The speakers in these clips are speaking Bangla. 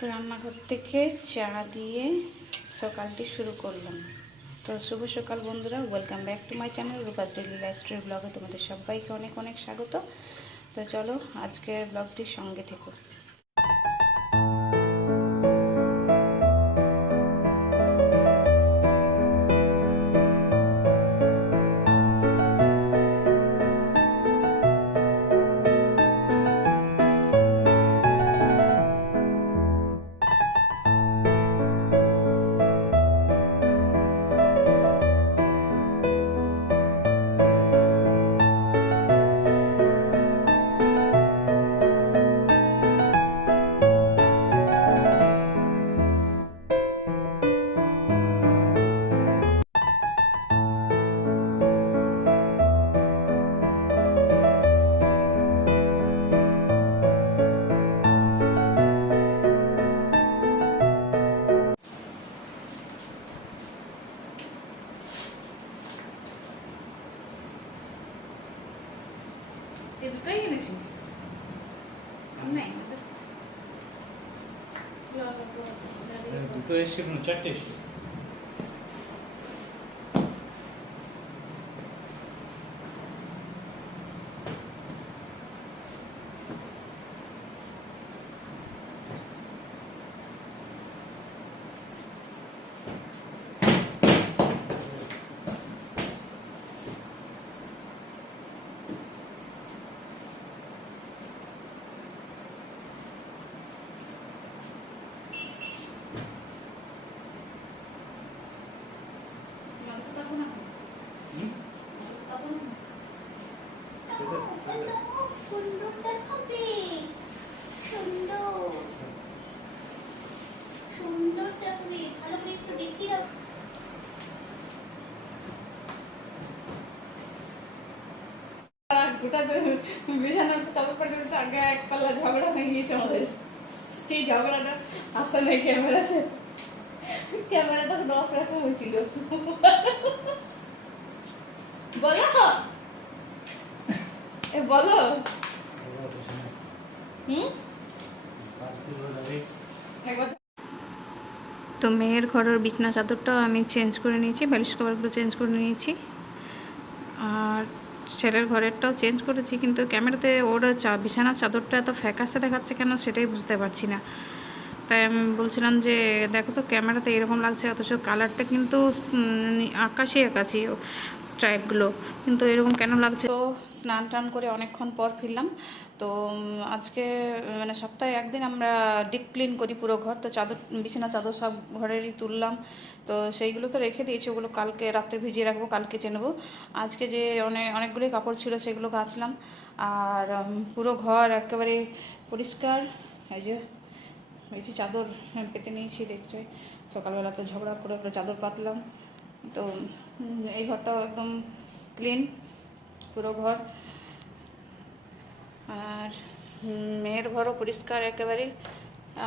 তো রান্নাঘর থেকে চা দিয়ে সকালটি শুরু করলাম। তো শুভ সকাল বন্ধুরা, welcome back to my channel Rupa's daily lifestyle ব্লগে তোমাদের সবাইকে অনেক অনেক স্বাগত। তো চলো আজকের ব্লগটির সঙ্গে থেকো। দুটোই কিনেছি দুটো এসছে, কোনো চারটে এসছে। গোটা বিছানার চাদর পাল্টে আগে এক পাল্লা ঝগড়া হয়ে গিয়েছে আমাদের। সেই ঝগড়াটা আসে নাই ক্যামেরাটা অফ রাখা হয়েছিল। বলো বলো তো মেয়ের ঘরের বিছানা চাদরটাও আমি চেঞ্জ করে নিয়েছি, বালিশ কভারগুলো চেঞ্জ করে নিয়েছি, আর ছেলের ঘরেরটাও চেঞ্জ করেছি। কিন্তু ক্যামেরাতে ওর বিছানার চাদরটা এত ফ্যাকাসে দেখাচ্ছে কেন সেটাই বুঝতে পারছি না। তাই আমি বলছিলাম যে দেখো তো ক্যামেরাতে এরকম লাগছে, অথচ কালারটা কিন্তু আকাশি স্ট্রাইপগুলো কিন্তু এরকম কেন লাগছে। তো স্নান টান করে অনেকক্ষণ পর ফিরলাম। তো আজকে মানে সপ্তাহে একদিন আমরা ডিপ ক্লিন করি পুরো ঘর। তো চাদর বিছানা চাদর সব ঘরেরই তুললাম। তো সেইগুলো তো রেখে দিয়েছি, ওগুলো কালকে রাত্রে ভিজিয়ে রাখবো, কালকে চেয়ে নেবো। আজকে যে অনেকগুলোই কাপড় ছিল সেগুলো কাচলাম, আর পুরো ঘর একেবারে পরিষ্কার। এই যে চাদর পেতে নিয়েছি, দেখছো সকালবেলা তো ঝগড়া করে চাদর পাতলাম। তো এই ঘরটাও একদম ক্লিন পুরো ঘর, আর মেয়ের ঘরও পরিষ্কার একেবারে।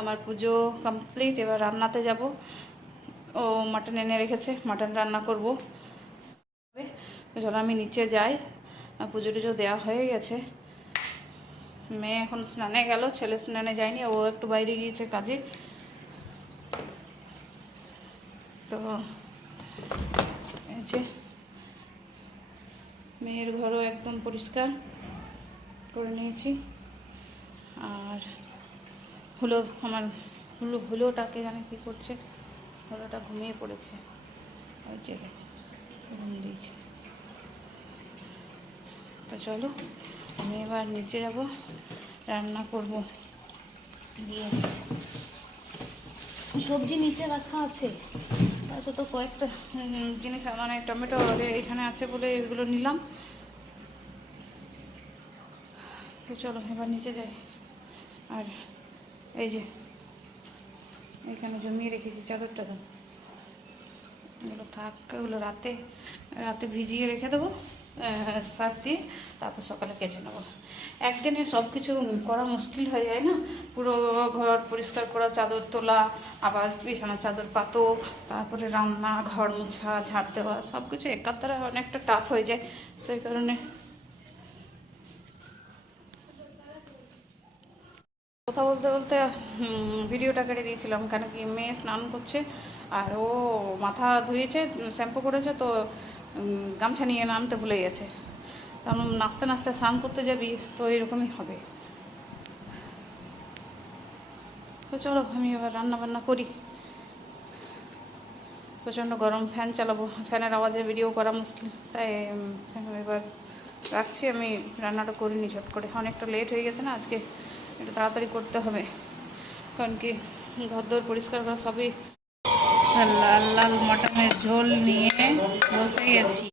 আমার পুজো কমপ্লিট, এবার রান্নাতে যাব। ও মাটন এনে রেখেছে, মাটন রান্না করব। চলো আমি নিচে যাই, পুজো টুজো দেওয়া হয়ে গেছে। মেয়ে এখন স্নানে গেল, ছেলে স্নানে যায়নি, ও একটু বাইরে গিয়েছে কাজে। তো এই যে মেয়ের ঘরও একদম পরিষ্কার করে নিয়েছি। আর হুলোটাকে জানে কী করছে, হুলোটা ঘুমিয়ে পড়েছে, ওই জায়গায় ঘুম দিয়েছে। তো চলো আমি এবার নিচে যাব, রান্না করব। দিয়ে সবজি নিচে রাখা আছে, তাছাড়া তো কয়েকটা জিনিস মানে টমেটো এখানে আছে বলে এগুলো নিলাম। তো চলো এবার নিচে যাই। আর এই যে এখানে জমিয়ে রেখেছি চাদরটা, তো এগুলো থাক, এগুলো রাতে ভিজিয়ে রেখে দেবো সার্ফ দিয়ে, তারপর সকালে কেচে নেবো। একদিনে সব কিছু করা মুশকিল হয়ে যায় না, পুরো ঘর পরিষ্কার করা, চাদর তোলা, আবার বিছানার চাদর পাতো, তারপরে রান্না, ঘর মোছা, ঝাড় দেওয়া, সব কিছু একার দ্বারা অনেকটা টাফ হয়ে যায়। সেই কারণে কথা বলতে বলতে ভিডিওটা কেটে দিয়েছিলাম, কেন কি মেয়ে স্নান করছে আর ও মাথা ধুয়েছে, শ্যাম্পু করেছে, তো গামছা নিয়ে নামতে ভুলে গেছে। কারণ নাচতে নাচতে স্নান করতে যাবি তো এরকমই হবে। তো চলো আমি এবার রান্না বান্না করি। প্রচণ্ড গরম, ফ্যান চালাবো, ফ্যানের আওয়াজে ভিডিও করা মুশকিল, তাই এবার রাখছি। আমি রান্নাটা করিনি ঝট করে, অনেকটা লেট হয়ে গেছে না আজকে, একটু তাড়াতাড়ি করতে হবে, কারণ কি ঘরদোর পরিষ্কার করা সবই। লাল লাল মটনের ঝোল নিয়ে বসে গেছি,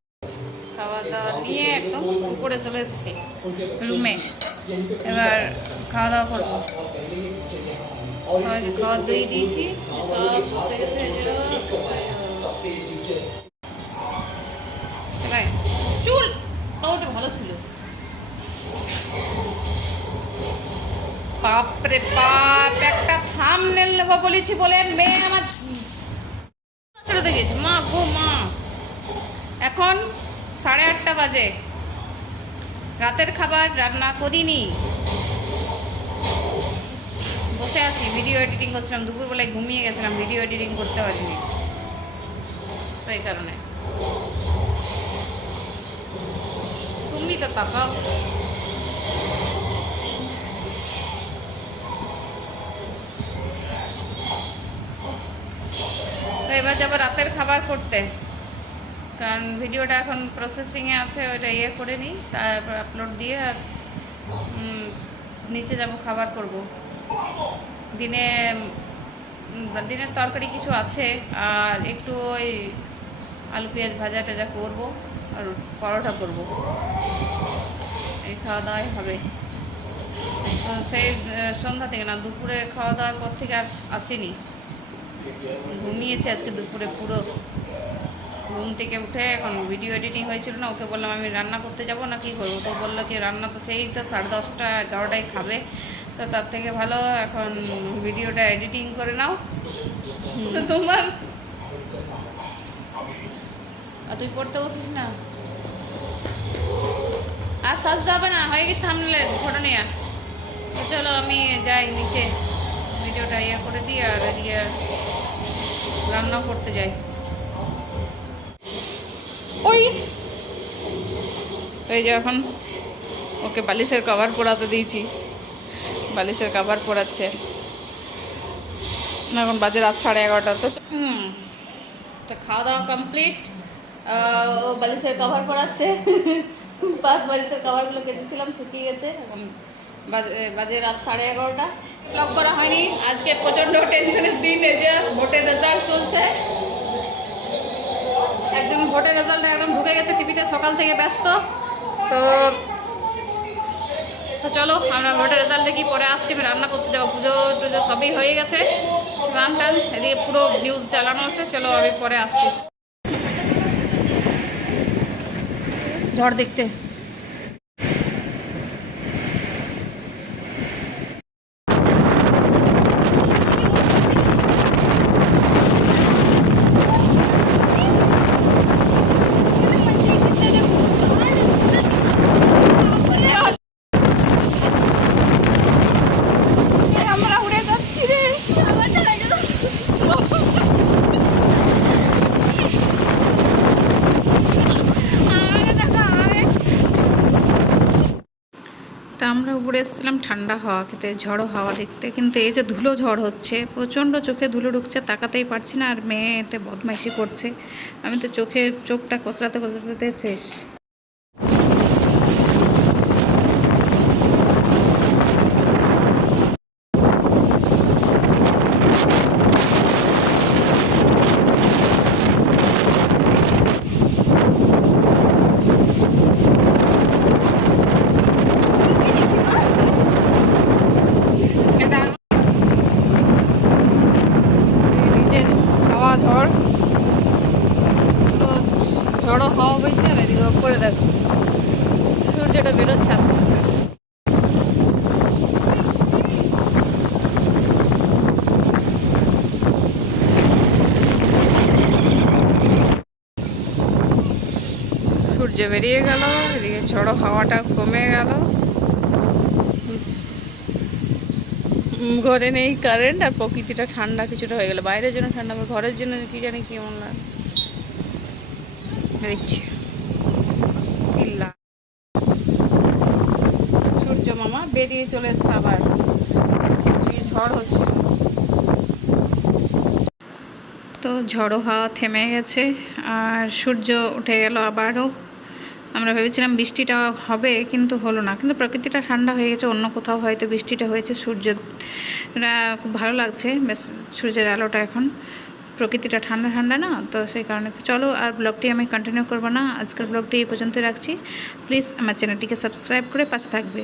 খাওয়া দাওয়া নিয়ে একদম উপরে চলে এসেছি রুমে। এবার খাওয়া দাওয়া করবো, সবাইকে খাওয়া দিয়ে দিয়েছি, সব বসে গেছে। চুল ওটা ভালো ছিল, বাপরে বাপ, একটা থাম্বনেল নেবো বলেছি বলে মেয়ে আমার চলে গেছে। মা গো মা, এখন 8:30 বাজে, রাতের খাবার রান্না করিনি, বসে আছি ভিডিও এডিটিং করছিলাম। দুপুরবেলায় ঘুমিয়ে গেছিলাম, ভিডিও এডিটিং করতে পারিনি, তো এই কারণে। তুমি তো তাকাও, তো এবার যাবো রাতের খাবার করতে, কারণ ভিডিওটা এখন প্রসেসিংয়ে আছে, ওইটা ইয়ে করে নিই, তারপর আপলোড দিয়ে আর নিচে যাব, খাবার করব। দিনের তরকারি কিছু আছে, আর একটু ওই আলু পেঁয়াজ ভাজা টাজা করবো, আর পরোটা করব, এই খাওয়া দাওয়াই হবে। তো সেই সন্ধ্যা থেকে না, দুপুরে খাওয়া দাওয়ার পর থেকে আর আসিনি, ঘুমিয়েছে আজকে দুপুরে পুরো। ঘুম থেকে উঠে এখন ভিডিও এডিটিং হয়েছিল না, ওকে বললাম আমি রান্না করতে যাব না কি করবো, তো বললো কি রান্না তো সেই তো 10:30 11টায় খাবে, তো তার থেকে ভালো এখন ভিডিওটা এডিটিং করে নাও। তোমার তুই পড়তে বসিস না, আর সাজতে হবে না, হয়ে গেছে থামলে ফটো নিয়ে। তো চলো আমি যাই নিচে, ভিডিওটা ইয়ে করে দিই, আর এদিকে রান্না করতে যাই। ওই যে এখন ওকে বালিশের কভার পরাতে দিয়েছি, বালিশের কভার পরাচ্ছে, এখন বাজে রাত 11:30। তো খাওয়া দাওয়া কমপ্লিট, ও বালিশের কভার পরাচ্ছে, বালিশের কভারগুলো কেচেছিলাম, শুকিয়ে গেছে, এখন বাজে রাত 11:30। ব্লগ করা হয়নি আজকে, প্রচণ্ড টেনশনের দিন। এই যে ভোটের রেজাল্ট চলছে, একদম ভোটের রেজাল্ট একদম ঢুকে গেছে টিভিতে, সকাল থেকে ব্যস্ত। তো চলো আমরা ভোটের রেজাল্ট দেখি, পরে আসছি, আমি রান্না করতে যাবো, পুজো টুজো সবই হয়ে গেছে, স্নান টান এদিকে পুরো নিউজ চালানো আছে। চলো আমি পরে আসছি ঝড় দেখতে। তা আমরা উপরে এসেছিলাম ঠান্ডা হাওয়া খেতে, ঝড়ো হাওয়া দেখতে, কিন্তু এই যে ধুলো ঝড় হচ্ছে, প্রচণ্ড চোখে ধুলো ঢুকছে, তাকাতেই পারছি না, আর মেয়ে এতে বদমাইশি করছে, আমি তো চোখটা কচলাতে কচলাতে শেষ। ঝড়ো হাওয়া বইছে, আর এদিকে করে দেখো সূর্যটা বেরোচ্ছে আস্তে আস্তে। সূর্য বেরিয়ে গেল, এদিকে ঝড়ো হাওয়াটা কমে গেল। ঘরে নেই কারেন্ট আর প্রকৃতিটা ঠান্ডা কিছুটা হয়ে গেল, বাইরের জন্য ঠান্ডা, আমার ঘরের জন্য কি জানি কেমন লাগে। দিচ্ছি কিল্লা সূর্য মামা বেরিয়ে চলে এসছে আবার, কি ঝড় হচ্ছে। তো ঝড়ো হাওয়া থেমে গেছে আর সূর্য উঠে গেল আবারও। আমরা ভেবেছিলাম বৃষ্টিটা হবে কিন্তু হলো না, কিন্তু প্রকৃতিটা ঠান্ডা হয়ে গেছে, অন্য কোথাও হয়তো বৃষ্টিটা হয়েছে। সূর্যটা খুব ভালো লাগছে, বেশ সূর্যের আলোটা এখন, প্রকৃতিটা ঠান্ডা ঠান্ডা না, তো সেই কারণে। তো চলো আর ব্লগটি আমি কন্টিনিউ করবো না, আজকের ব্লগটি এই পর্যন্ত রাখছি। প্লিজ আমার চ্যানেলটিকে সাবস্ক্রাইব করে পাশে থাকবে।